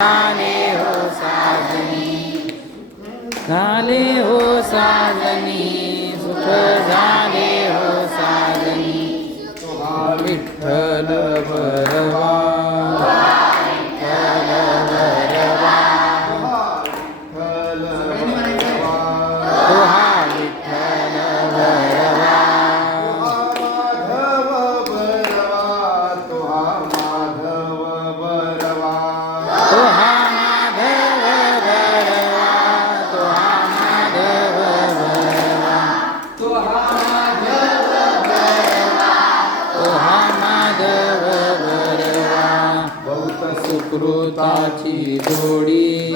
झाले हो साजनी झाले हो साजनी सुख झाले हो साजनी विठ्ठल भरवा विठ्ठल भरवा तो हा सुकृताची जोडी.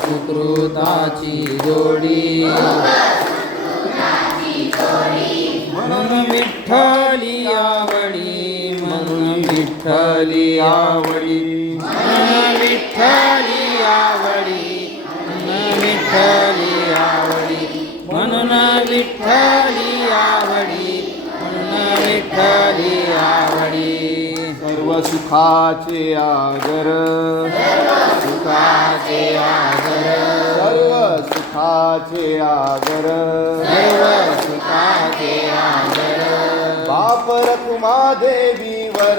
सुकृताची जोडी. म्हणून विठ्ठली आवडी म्हणून विठ्ठली आवडी. म्हणून विठ्ठली आवडी म्हणून विठ्ठल म्हणून विठ्ठली आवडी म्हणून विठ्ठली आवडी. सर्व सुखाचे आगर सुखाचे आगर सर्व सुखाचे आगर सर्व सुखाचे आदर. बापर तुम्हा देवीवर